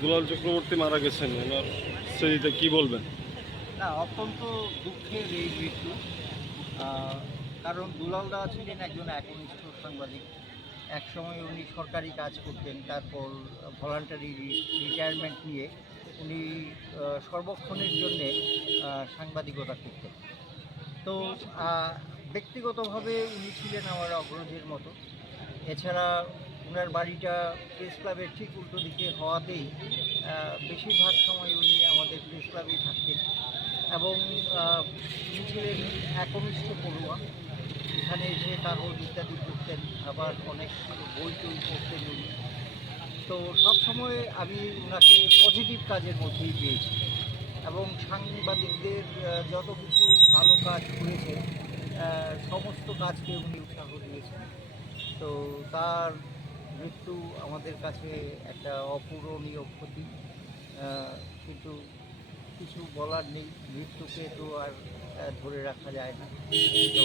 দুলাল চক্রবর্তী মারা গেছেন ওনার স্মৃতিতে কি বলবেন? না অত্যন্ত দুঃখের এই মৃত্যু। কারণ দুলাল দা ছিলেন একজন একনিষ্ঠ সাংবাদিক। একসময় উনি সরকারি কাজ করতেন, তারপর ভলান্টারি রিটায়ারমেন্ট নিয়ে উনি সর্বক্ষণের জন্যে সাংবাদিকতা করতেন। তো ব্যক্তিগতভাবে উনি ছিলেন আমার অগ্রজের মতো। এছাড়া ওনার বাড়িটা প্রেস ক্লাবের ঠিক উল্টো দিকে হওয়াতেই বেশিরভাগ সময় উনি আমাদের প্রেস ক্লাবেই থাকতেন। এবং উনি ছিলেন একনিষ্ঠ পড়ুয়া। এখানে এসে কাগজ ইত্যাদি করতেন, আবার অনেক বই টই পড়তেন উনি। তো সবসময় আমি ওনাকে পজিটিভ কাজের মধ্যেই পেয়েছি। এবং সাংবাদিকদের যত কিছু ভালো কাজ করেছে সমস্ত কাজকে উনি উৎসাহ দিয়েছেন। তো তার মৃত্যু আমাদের কাছে একটা অপূরণীয় ক্ষতি। কিন্তু কিছু বলার নেই, মৃত্যুকে তো আর ধরে রাখা যায় না। তো